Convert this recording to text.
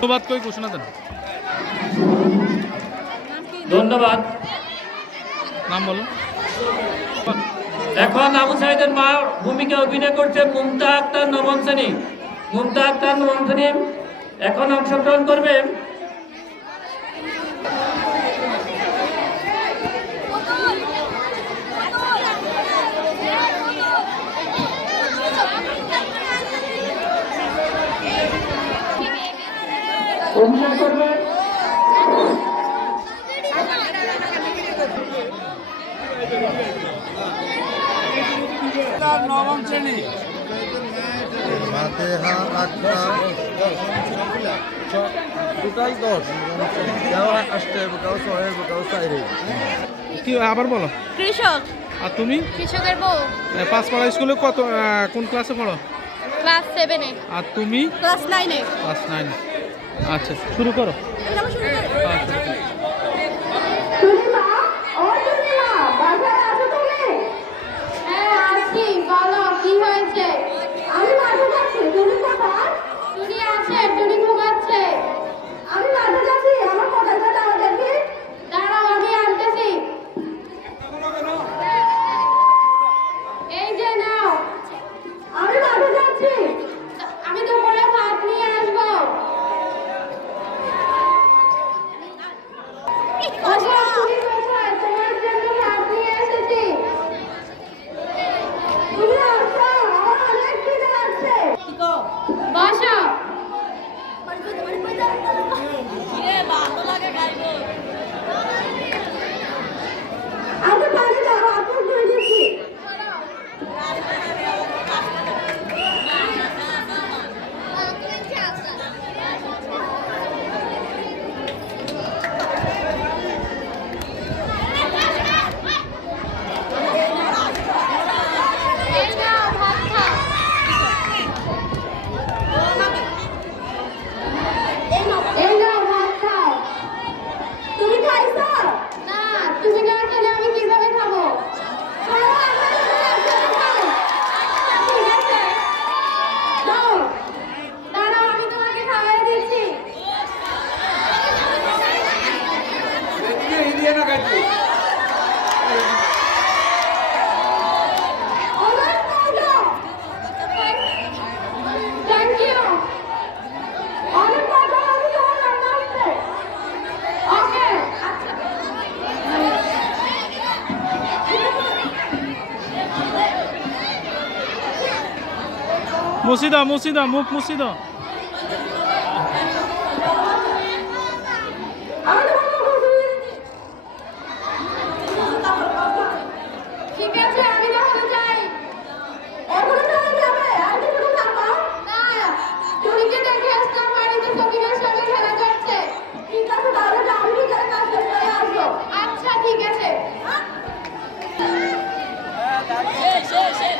ধন্যবাদ। কই ঘোষণা দেন? ধন্যবাদ। নাম বলো। এখন আবু সাইদের মা ভূমিকা অভিনয় করছে মুমতা আক্তার নবম শ্রেণি। মুমতা আক্তার নবম শ্রেণি এখন অংশগ্রহণ করবে নবম শ্রেণি। ফাতেহা আক্তার দুটাই কি আবার বলো। কৃষক। আর তুমি? কৃষকের বউ। পাঁচপাড়া স্কুলে কত কোন ক্লাসে পড়ো? ক্লাস সেভেনে আর তুমি? ক্লাস নাইনে ক্লাস নাইনে আচ্ছা শুরু করো। মুসিদা মুসিদা মুখ মুসিদা Yes, yes, yes.